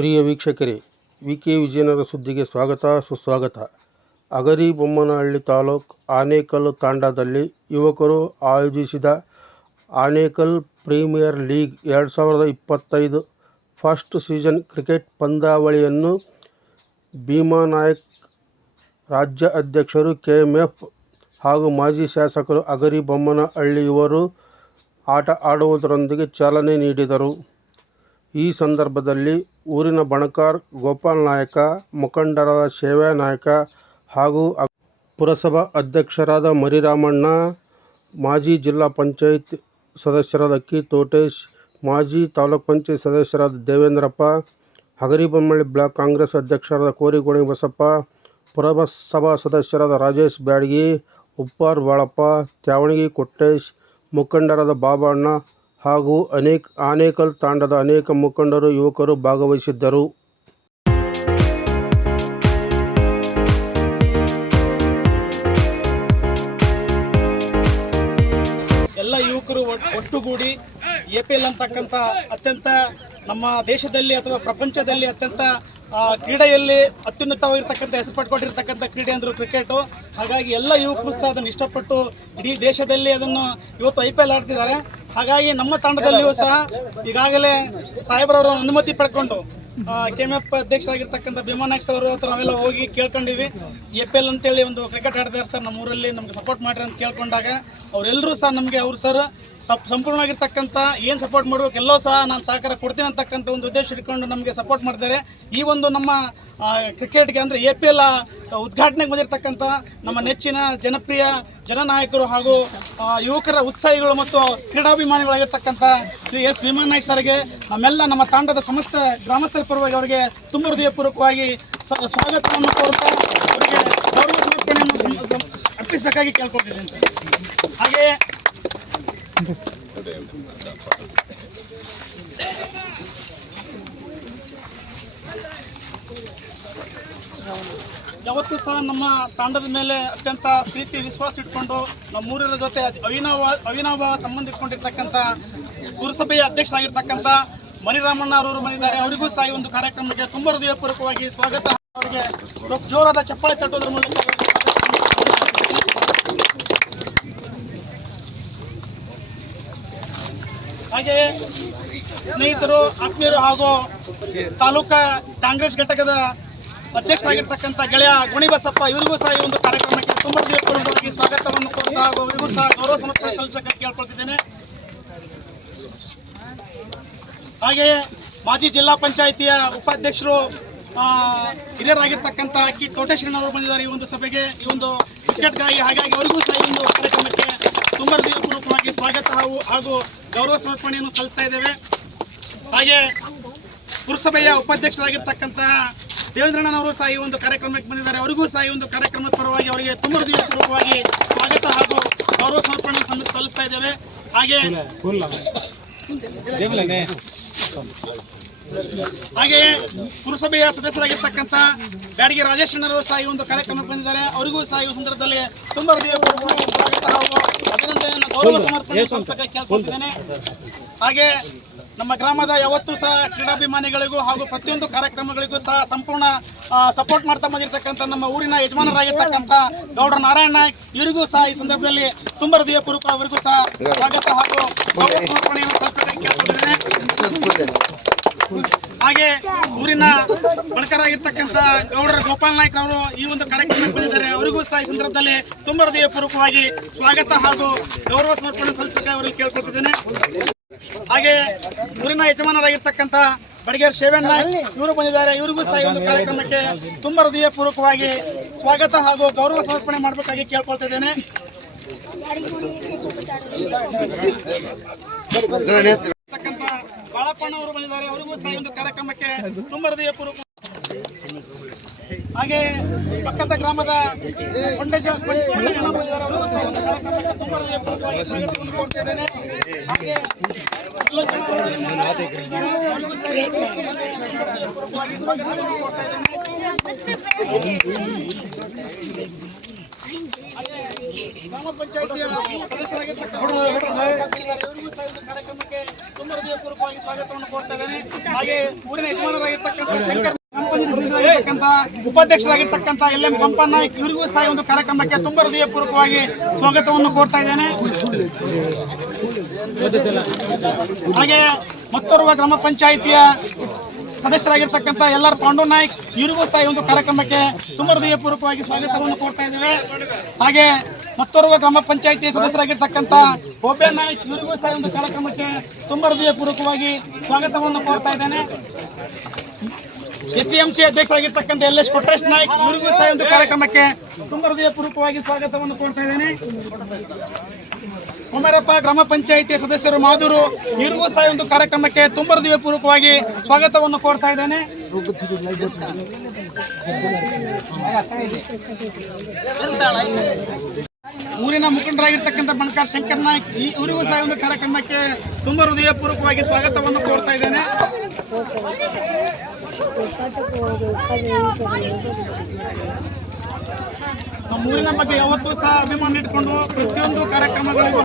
ಪ್ರಿಯ ವೀಕ್ಷಕರೇ V K Vijayanagara ಸುದ್ದಿಗೆ ಸ್ವಾಗತ, ಸುಸ್ವಾಗತ. ಅಗರಿ ಬೊಮ್ಮನಹಳ್ಳಿ ತಾಲೂಕು ಆನೇಕಲ್ ತಾಂಡಾದಲ್ಲಿ ಯುವಕರು ಆಯೋಜಿಸಿದ ಆನೇಕಲ್ ಪ್ರೀಮಿಯರ್ ಲೀಗ್ ಎರಡು ಸಾವಿರದ ಇಪ್ಪತ್ತೈದು ಫಸ್ಟ್ ಸೀಸನ್ ಕ್ರಿಕೆಟ್ ಪಂದ್ಯಾವಳಿಯನ್ನು ಭೀಮಾನಾಯಕ್ ರಾಜ್ಯ ಅಧ್ಯಕ್ಷರು ಕೆ ಎಂ ಎಫ್ ಹಾಗೂ ಮಾಜಿ ಶಾಸಕರು ಅಗರಿ ಬೊಮ್ಮನಹಳ್ಳಿ ಇವರು ಆಟ ಆಡುವುದರೊಂದಿಗೆ ಚಾಲನೆ ನೀಡಿದರು. ಈ ಸಂದರ್ಭದಲ್ಲಿ ಊರಿನ ಬಣಕಾರ್, ಗೋಪಾಲ್ ನಾಯಕ ಮುಖಂಡರಾದ ಶೇವ್ಯ ನಾಯಕ ಹಾಗೂ ಪುರಸಭಾ ಅಧ್ಯಕ್ಷರಾದ ಮರಿರಾಮಣ್ಣ, ಮಾಜಿ ಜಿಲ್ಲಾ ಪಂಚಾಯತ್ ಸದಸ್ಯರಾದ ಕಿ. ತೋಟೇಶ್, ಮಾಜಿ ತಾಲೂಕ್ ಪಂಚಾಯತ್ ಸದಸ್ಯರಾದ ದೇವೇಂದ್ರಪ್ಪ, ಹಗರಿಬೊಮ್ಮಳ್ಳಿ ಬ್ಲಾಕ್ ಕಾಂಗ್ರೆಸ್ ಅಧ್ಯಕ್ಷರಾದ ಕೋರಿಗೋಣಿ ಬಸಪ್ಪ, ಪುರಸಭಾ ಸದಸ್ಯರಾದ ರಾಜೇಶ್ ಬ್ಯಾಡಗಿ, ಉಪ್ಪಾರ್ ಬಾಳಪ್ಪ, ತ್ಯಾವಣಗಿ ಕೊಟ್ಟೇಶ್, ಮುಖಂಡರಾದ ಬಾಬಣ್ಣ ಹಾಗೂ ಅನೇಕ ಆನೇಕಲ್ ತಾಂಡದ ಅನೇಕ ಮುಖಂಡರು, ಯುವಕರು ಭಾಗವಹಿಸಿದ್ದರು. ಎಲ್ಲ ಯುವಕರು ಒಟ್- ಒಟ್ಟುಗೂಡಿ ಎ ಪಿ ಎಲ್ ಅಂತಕ್ಕಂಥ ಅತ್ಯಂತ ನಮ್ಮ ದೇಶದಲ್ಲಿ ಅಥವಾ ಪ್ರಪಂಚದಲ್ಲಿ ಅತ್ಯಂತ ಕ್ರೀಡೆಯಲ್ಲಿ ಅತ್ಯುನ್ನತವಾಗಿರ್ತಕ್ಕಂಥ, ಹೆಸರು ಪಡ್ಕೊಂಡಿರ್ತಕ್ಕಂಥ ಕ್ರೀಡೆ ಅಂದರು ಕ್ರಿಕೆಟು. ಹಾಗಾಗಿ ಎಲ್ಲ ಯುವಕರು ಸಹ ಅದನ್ನು ಇಷ್ಟಪಟ್ಟು ಇಡೀ ದೇಶದಲ್ಲಿ ಅದನ್ನು ಇವತ್ತು ಐ ಪಿ ಎಲ್ ಆಡ್ತಿದ್ದಾರೆ. ಹಾಗಾಗಿ ನಮ್ಮ ತಂಡದಲ್ಲಿಯೂ ಸಹ ಈಗಾಗಲೇ ಸಾಹೇಬ್ರವರ ಅನುಮತಿ ಪಡ್ಕೊಂಡು ಕೆ ಎಂ ಎಫ್ ಅಧ್ಯಕ್ಷರಾಗಿರ್ತಕ್ಕಂಥ ಭೀಮಾನಾಯಕ್ ಸರ್ ಹತ್ರ ನಾವೆಲ್ಲ ಹೋಗಿ ಕೇಳ್ಕೊಂಡಿವಿ. ಎ ಪಿ ಎಲ್ ಅಂತೇಳಿ ಒಂದು ಕ್ರಿಕೆಟ್ ಆಡ್ತಾರೆ ಸರ್ ನಮ್ಮ ಊರಲ್ಲಿ ನಮ್ಗೆ ಸಪೋರ್ಟ್ ಮಾಡಿರಿ ಅಂತ ಕೇಳ್ಕೊಂಡಾಗ ಅವರೆಲ್ಲರೂ ಸಹ ನಮಗೆ ಅವ್ರು ಸರ್ ಸಪ್ ಸಂಪೂರ್ಣವಾಗಿರ್ತಕ್ಕಂಥ ಏನು ಸಪೋರ್ಟ್ ಮಾಡಬೇಕು, ಎಲ್ಲೋ ಸಹ ನಾನು ಸಹಕಾರ ಕೊಡ್ತೀನಿ ಅಂತಕ್ಕಂಥ ಒಂದು ಉದ್ದೇಶ ಇಟ್ಕೊಂಡು ನಮಗೆ ಸಪೋರ್ಟ್ ಮಾಡ್ತಾರೆ ಈ ಒಂದು ನಮ್ಮ ಕ್ರಿಕೆಟ್ಗೆ ಅಂದರೆ ಎ ಪಿ ಎಲ್ ಉದ್ಘಾಟನೆಗೆ ಬಂದಿರತಕ್ಕಂಥ ನಮ್ಮ ನೆಚ್ಚಿನ ಜನಪ್ರಿಯ ಜನನಾಯಕರು ಹಾಗೂ ಯುವಕರ ಉತ್ಸಾಹಿಗಳು ಮತ್ತು ಕ್ರೀಡಾಭಿಮಾನಿಗಳಾಗಿರ್ತಕ್ಕಂಥ ಶ್ರೀ ಎಸ್ ಭೀಮಾ ನಾಯ್ಕ್ ಸರ್ಗೆ ನಮ್ಮೆಲ್ಲ ನಮ್ಮ ತಾಂಡದ ಸಮಸ್ತ ಗ್ರಾಮಸ್ಥರ ಪರವಾಗಿ ಅವರಿಗೆ ತುಂಬ ಹೃದಯಪೂರ್ವಕವಾಗಿ ಸ್ವಾಗತವನ್ನು ಕೋರ್ತಾ ಅವರಿಗೆ ಗೌರವ ಸಮರ್ಪಣೆಯನ್ನು ಅರ್ಪಿಸಬೇಕಾಗಿ ಕೇಳ್ಕೊಳ್ತಿದ್ದೇನೆ ಸರ್. ಹಾಗೆಯೇ ಯಾವತ್ತೂ ಸಹ ನಮ್ಮ ತಾಂಡದ ಮೇಲೆ ಅತ್ಯಂತ ಪ್ರೀತಿ, ವಿಶ್ವಾಸ ಇಟ್ಕೊಂಡು ನಮ್ಮೂರಿನ ಜೊತೆ ಅವಿನಾವ ಅವಿನಾವ ಸಂಬಂಧ ಇಟ್ಕೊಂಡಿರ್ತಕ್ಕಂಥ ಪುರಸಭೆಯ ಅಧ್ಯಕ್ಷರಾಗಿರ್ತಕ್ಕಂಥ ಮರಿರಾಮಣ್ಣ ಅವರು ಬಂದಿದ್ದಾರೆ. ಅವರಿಗೂ ಸಹ ಈ ಒಂದು ಕಾರ್ಯಕ್ರಮಕ್ಕೆ ತುಂಬ ಹೃದಯಪೂರ್ವಕವಾಗಿ ಸ್ವಾಗತ. ಅವರಿಗೆ ಜೋರಾದ ಚಪ್ಪಾಳೆ ತಟ್ಟೋದ್ರ ಮೂಲಕ ಹಾಗೆಯೇ ಸ್ನೇಹಿತರು, ಆತ್ಮೀಯರು ಹಾಗೂ ತಾಲೂಕಾ ಕಾಂಗ್ರೆಸ್ ಘಟಕದ ಅಧ್ಯಕ್ಷರಾಗಿರ್ತಕ್ಕಂಥ ಗೆಳೆಯ ಗುಣಿಬಸಪ್ಪ, ಇವರಿಗೂ ಸಹ ಈ ಒಂದು ಕಾರ್ಯಕ್ರಮಕ್ಕೆ ತುಂಬ ಹೃದಯಪೂರ್ವಕವಾಗಿ ಸ್ವಾಗತವನ್ನು ಕೊಡ್ತಾ ಹಾಗೂ ಅವರಿಗೂ ಸಹ ಗೌರವ ಸಮರ್ಪಣೆ ಸಲ್ಲಿಸಬೇಕಂತ ಕೇಳ್ಕೊಳ್ತಿದ್ದೇನೆ. ಹಾಗೆಯೇ ಮಾಜಿ ಜಿಲ್ಲಾ ಪಂಚಾಯಿತಿಯ ಉಪಾಧ್ಯಕ್ಷರು ಹಿರಿಯರಾಗಿರ್ತಕ್ಕಂಥ ಅಕ್ಕಿ ತೋಟೇಶ್ವರನವರು ಬಂದಿದ್ದಾರೆ ಈ ಒಂದು ಸಭೆಗೆ. ಈ ಒಂದು ಟಿಕೆಟ್ಗಾಗಿ ಹಾಗಾಗಿ ಅವರಿಗೂ ಸಹ ಈ ಒಂದು ಹೃದಯಪೂರ್ವಕವಾಗಿ ಸ್ವಾಗತ ಹಾಗೂ ಹಾಗೂ ಗೌರವ ಸಮರ್ಪಣೆಯನ್ನು ಸಲ್ಲಿಸ್ತಾ ಇದ್ದೇವೆ. ಹಾಗೆ ಪುರಸಭೆಯ ಉಪಾಧ್ಯಕ್ಷರಾಗಿರ್ತಕ್ಕಂತಹ ದೇವೇಂದ್ರಣ್ಣನವರು ಸಹ ಈ ಒಂದು ಕಾರ್ಯಕ್ರಮಕ್ಕೆ ಬಂದಿದ್ದಾರೆ. ಅವರಿಗೂ ಸಹ ಈ ಒಂದು ಕಾರ್ಯಕ್ರಮದ ಪರವಾಗಿ ಅವರಿಗೆ ತುಂಬ ಹೃದಯಪೂರ್ವಕವಾಗಿ ಸ್ವಾಗತ ಹಾಗೂ ಗೌರವ ಸಮರ್ಪಣೆ ಸಲ್ಲಿಸ್- ಸಲ್ಲಿಸ್ತಾ ಇದ್ದೇವೆ. ಹಾಗೆ ಹಾಗೆಯೇ ಪುರಸಭೆಯ ಸದಸ್ಯರಾಗಿರ್ತಕ್ಕಂಥ ಬ್ಯಾಡಗಿ ರಾಜೇಶ್ ಅಣ್ಣರು ಸಹ ಈ ಒಂದು ಕಾರ್ಯಕ್ರಮಕ್ಕೆ ಬಂದಿದ್ದಾರೆ. ಅವರಿಗೂ ಸಹ ಈ ಸಂದರ್ಭದಲ್ಲಿ ತುಂಬ ಹೃದಯ ಸ್ವಾಗತ ಹಾಗೂ ಅಭಿನಂದನೆಯನ್ನು ಗೌರವ ಸಮರ್ಪಣೆ ಕೇಳ್ಕೊಳ್ತಿದ್ದೇನೆ. ಹಾಗೆ ನಮ್ಮ ಗ್ರಾಮದ ಯಾವತ್ತೂ ಸಹ ಕ್ರೀಡಾಭಿಮಾನಿಗಳಿಗೂ ಹಾಗೂ ಪ್ರತಿಯೊಂದು ಕಾರ್ಯಕ್ರಮಗಳಿಗೂ ಸಹ ಸಂಪೂರ್ಣ ಸಪೋರ್ಟ್ ಮಾಡ್ತಾ ಬಂದಿರತಕ್ಕಂಥ ನಮ್ಮ ಊರಿನ ಯಜಮಾನರಾಗಿರ್ತಕ್ಕಂಥ ಗೌಡ್ರ ನಾರಾಯಣ ನಾಯ್ಕ್ ಇವರಿಗೂ ಸಹ ಈ ಸಂದರ್ಭದಲ್ಲಿ ತುಂಬ ಹೃದಯಪೂರ್ವಕ ಅವರಿಗೂ ಸಹ ಸ್ವಾಗತ ಹಾಗೂ ಗೌರವ ಸಮರ್ಪಣೆಯನ್ನು ಸಂಸ್ಕೃತಿ ಕೇಳ್ಕೊಳ್ತಿದ್ದೇನೆ. ಹಾಗೆ ಊರಿನ ಬಣಕರಾಗಿರ್ತಕ್ಕಂಥ ಗೌಡರ ಗೋಪಾಲ್ ನಾಯ್ಕ ಅವರು ಈ ಒಂದು ಕಾರ್ಯಕ್ರಮಕ್ಕೆ ಬಂದಿದ್ದಾರೆ. ಅವರಿಗೂ ಸಹ ಈ ಸಂದರ್ಭದಲ್ಲಿ ತುಂಬ ಹೃದಯಪೂರ್ವಕವಾಗಿ ಸ್ವಾಗತ ಹಾಗೂ ಗೌರವ ಸಮರ್ಪಣೆ ಸಲ್ಲಿಸಬೇಕಾಗಿ ಅವರಿಗೆ ಕೇಳ್ಕೊಳ್ತಿದ್ದೇನೆ. ಹಾಗೆ ಊರಿನ ಯಜಮಾನರಾಗಿರ್ತಕ್ಕಂಥ ಬಡಗೇರ್ ಶೇವಣ್ಣ ಇವರು ಬಂದಿದ್ದಾರೆ. ಇವರಿಗೂ ಸಹ ಈ ಒಂದು ಕಾರ್ಯಕ್ರಮಕ್ಕೆ ತುಂಬ ಹೃದಯಪೂರ್ವಕವಾಗಿ ಸ್ವಾಗತ ಹಾಗೂ ಗೌರವ ಸಮರ್ಪಣೆ ಮಾಡಬೇಕಾಗಿ ಕೇಳ್ಕೊಳ್ತಿದ್ದೇನೆ. ಅವರು ಬಂದಿದ್ದಾರೆ, ಅವರಿಗೂ ಸಹ ಒಂದು ಕಾರ್ಯಕ್ರಮಕ್ಕೆ ತುಂಬ ಹೃದಯಪೂರ್ವಕ ಹಾಗೆ ಪಕ್ಕದ ಗ್ರಾಮದ ಕೊಂಡಜ ಕೊಂಡಜನ ಅವರಿಗೂ ಸಹ ಒಂದು ಇದ್ದೇನೆ. ಗ್ರಾಮ ಪಂಚಾಯತಿಯ ಸದಸ್ಯರಾಗಿರ್ತಕ್ಕಂಥ ಕಾರ್ಯಕ್ರಮಕ್ಕೆ ತುಂಬ ಹೃದಯಪೂರ್ವಕವಾಗಿ ಸ್ವಾಗತವನ್ನು ಕೋರ್ತಾ ಇದ್ದೇನೆ ಹಾಗೆ ಊರಿನ ಯಜಮಾನರಾಗಿರ್ತಕ್ಕಂಥ ಶಂಕರ್ ಉಪಾಧ್ಯಕ್ಷರಾಗಿರ್ತಕ್ಕಂಥ ಎಲ್ ಎಂ ಪಂಪಣ್ಣ ಇವರಿಗೂ ಸಹ ಒಂದು ಕಾರ್ಯಕ್ರಮಕ್ಕೆ ತುಂಬಾ ಹೃದಯಪೂರ್ವಕವಾಗಿ ಸ್ವಾಗತವನ್ನು ಕೋರ್ತಾ ಇದ್ದೇನೆ ಹಾಗೆ ಮತ್ತೋರ್ವ ಗ್ರಾಮ ಪಂಚಾಯಿತಿಯ ಸದಸ್ಯರಾಗಿರ್ತಕ್ಕಂಥ ಎಲ್ಲರ ಪಾಂಡು ನಾಯ್ಕ್, ಇವರಿಗೂ ಸಹ ಒಂದು ಕಾರ್ಯಕ್ರಮಕ್ಕೆ ತುಂಬ ಹೃದಯಪೂರ್ವಕವಾಗಿ ಸ್ವಾಗತವನ್ನು ಕೋರ್ತಾ ಇದ್ದೇವೆ. ಹಾಗೆ ಮತ್ತೋರ್ವ ಗ್ರಾಮ ಪಂಚಾಯಿತಿ ಸದಸ್ಯರಾಗಿರ್ತಕ್ಕಂಥ ಗೋಪೆ ನಾಯ್ಕ್, ಇವರಿಗೂ ಸಹ ಒಂದು ಕಾರ್ಯಕ್ರಮಕ್ಕೆ ತುಂಬ ಹೃದಯಪೂರ್ವಕವಾಗಿ ಸ್ವಾಗತವನ್ನು ಕೋರ್ತಾ ಇದ್ದೇನೆ. ಎಸ್ ಟಿ ಎಂ ಸಿ ಅಧ್ಯಕ್ಷರಾಗಿರ್ತಕ್ಕಂಥ ಎಲ್ ಎಸ್ ಕೊಟ್ರೇಶ್ ನಾಯ್ಕ್, ಇವರಿಗೂ ಸಹ ಒಂದು ಕಾರ್ಯಕ್ರಮಕ್ಕೆ ತುಂಬಾ ಹೃದಯಪೂರ್ವಕವಾಗಿ ಸ್ವಾಗತವನ್ನು ಕೋರ್ತಾ ಇದ್ದೇನೆ. ಕುಮಾರಪ್ಪ ಗ್ರಾಮ ಪಂಚಾಯಿತಿ ಸದಸ್ಯರು ಮಾದೂರು ಇವರಿಗೂ ಸಹ ಒಂದು ಕಾರ್ಯಕ್ರಮಕ್ಕೆ ತುಂಬ ಹೃದಯಪೂರ್ವಕವಾಗಿ ಸ್ವಾಗತವನ್ನು ಕೋರ್ತಾ ಇದ್ದೇನೆ. ಊರಿನ ಮುಖಂಡರಾಗಿರ್ತಕ್ಕಂಥ ಬಣಕಾರ್ ಶಂಕರ್ ನಾಯ್ಕ್, ಈ ಇವರಿಗೂ ಸಹ ಒಂದು ಕಾರ್ಯಕ್ರಮಕ್ಕೆ ತುಂಬ ಹೃದಯಪೂರ್ವಕವಾಗಿ ಸ್ವಾಗತವನ್ನು ಕೋರ್ತಾ ಇದ್ದೇನೆ. ನಮ್ಮ ಊರಿನ ಬಗ್ಗೆ ಯಾವತ್ತೂ ಸಹ ಅಭಿಮಾನ ಇಟ್ಕೊಂಡು ಪ್ರತಿಯೊಂದು ಕಾರ್ಯಕ್ರಮಗಳಿಗೂ